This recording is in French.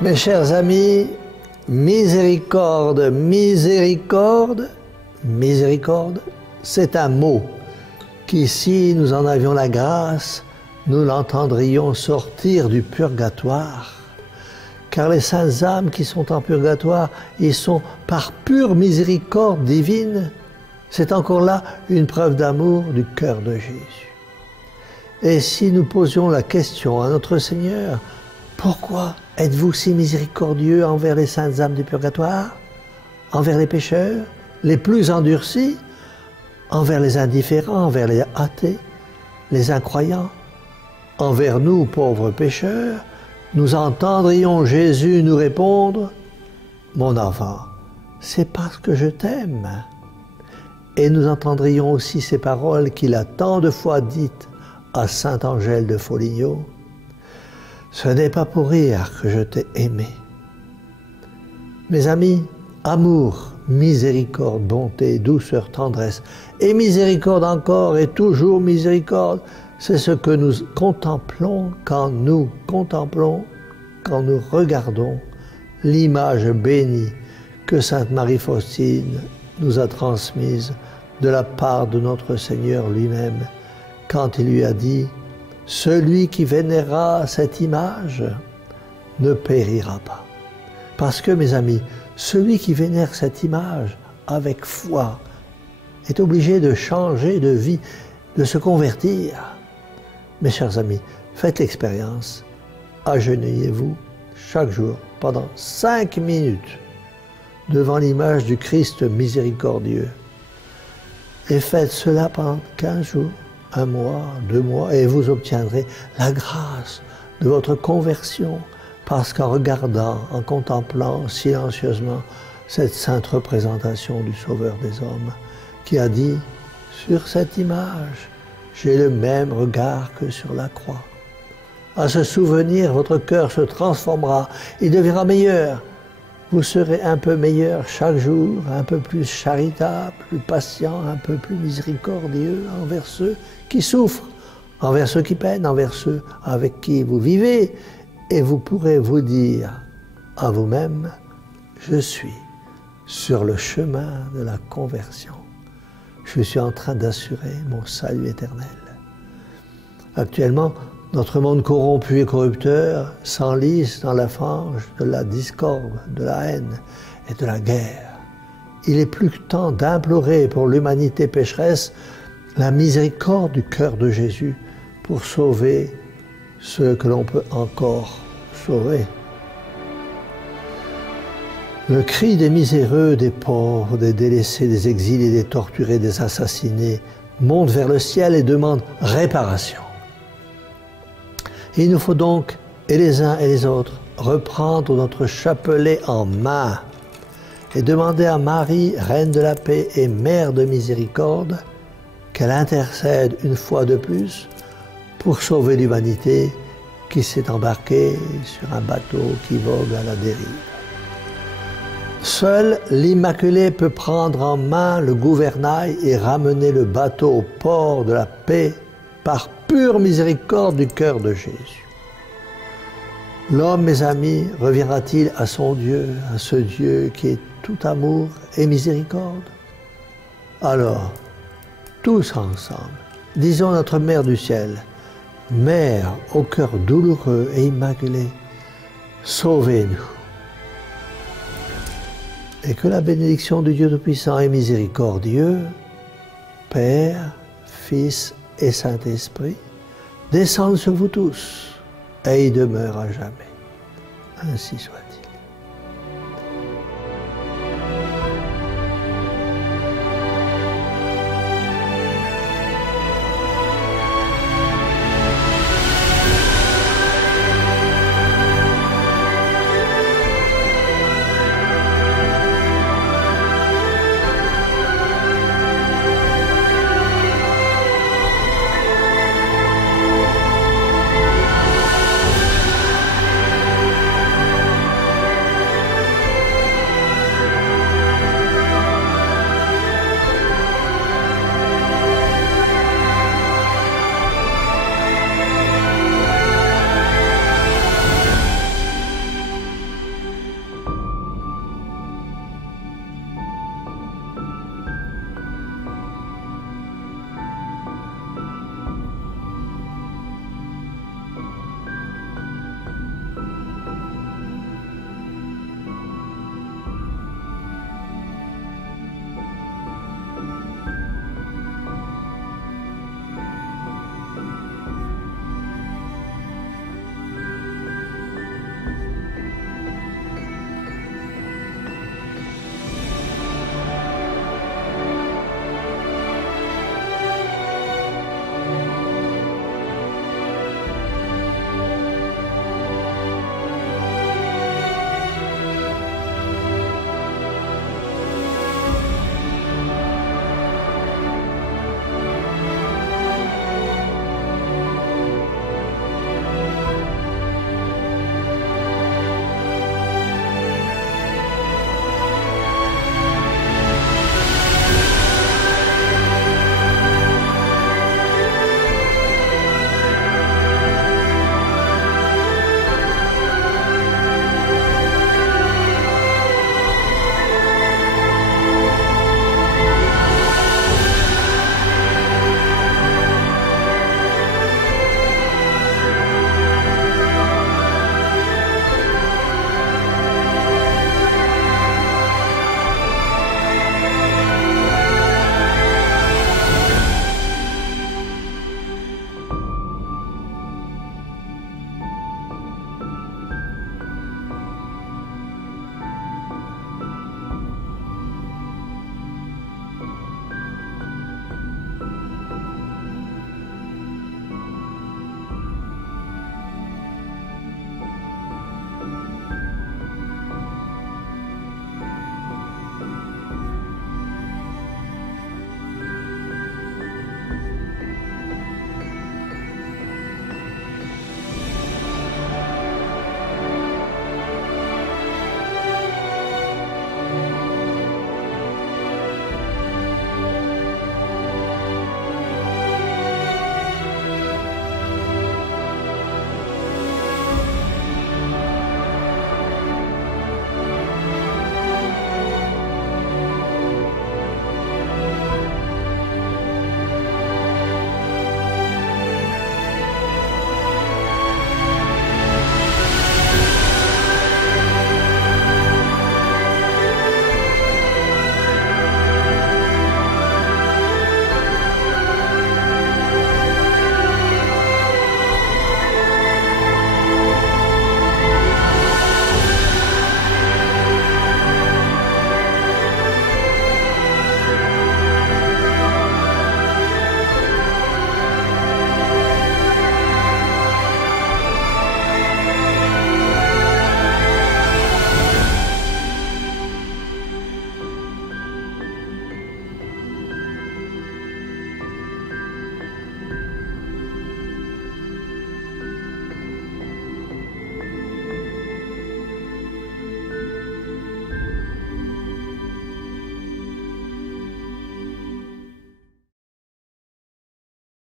Mes chers amis, miséricorde, miséricorde, miséricorde, c'est un mot qui, si nous en avions la grâce, nous l'entendrions sortir du purgatoire. Car les saintes âmes qui sont en purgatoire, ils sont par pure miséricorde divine. C'est encore là une preuve d'amour du cœur de Jésus. Et si nous posions la question à notre Seigneur, pourquoi êtes-vous si miséricordieux envers les saintes âmes du purgatoire, envers les pécheurs, les plus endurcis, envers les indifférents, envers les athées, les incroyants, envers nous, pauvres pécheurs, nous entendrions Jésus nous répondre « Mon enfant, c'est parce que je t'aime ». Et nous entendrions aussi ces paroles qu'il a tant de fois dites à saint Angèle de Foligno. Ce n'est pas pour rire que je t'ai aimé. Mes amis, amour, miséricorde, bonté, douceur, tendresse, et miséricorde encore, et toujours miséricorde, c'est ce que nous contemplons, quand nous regardons l'image bénie que sainte Marie-Faustine nous a transmise de la part de notre Seigneur lui-même, quand il lui a dit « Celui qui vénérera cette image ne périra pas ». Parce que, mes amis, celui qui vénère cette image avec foi est obligé de changer de vie, de se convertir. Mes chers amis, faites l'expérience, agenouillez-vous chaque jour pendant 5 minutes devant l'image du Christ miséricordieux. Et faites cela pendant 15 jours, 1 mois, 2 mois, et vous obtiendrez la grâce de votre conversion, parce qu'en regardant, en contemplant silencieusement cette sainte représentation du Sauveur des hommes, qui a dit « Sur cette image, j'ai le même regard que sur la croix ». À ce souvenir, votre cœur se transformera, il deviendra meilleur. Vous serez un peu meilleur chaque jour, un peu plus charitable, plus patient, un peu plus miséricordieux envers ceux qui souffrent, envers ceux qui peinent, envers ceux avec qui vous vivez. Et vous pourrez vous dire à vous-même, je suis sur le chemin de la conversion. Je suis en train d'assurer mon salut éternel. Actuellement, notre monde corrompu et corrupteur s'enlise dans la fange de la discorde, de la haine et de la guerre. Il est plus que temps d'implorer pour l'humanité pécheresse la miséricorde du cœur de Jésus pour sauver ceux que l'on peut encore sauver. Le cri des miséreux, des pauvres, des délaissés, des exilés, des torturés, des assassinés monte vers le ciel et demande réparation. Il nous faut donc, et les uns et les autres, reprendre notre chapelet en main et demander à Marie, Reine de la paix et Mère de miséricorde, qu'elle intercède une fois de plus pour sauver l'humanité qui s'est embarquée sur un bateau qui vogue à la dérive. Seul l'Immaculée peut prendre en main le gouvernail et ramener le bateau au port de la paix par pure miséricorde du cœur de Jésus. L'homme, mes amis, reviendra-t-il à son Dieu, à ce Dieu qui est tout amour et miséricorde? Alors, tous ensemble, disons notre Mère du ciel, Mère au cœur douloureux et immaculé, sauvez-nous. Et que la bénédiction du Dieu Tout-Puissant et miséricordieux, Père, Fils et Saint-Esprit, descende sur vous tous et y demeure à jamais. Ainsi soit.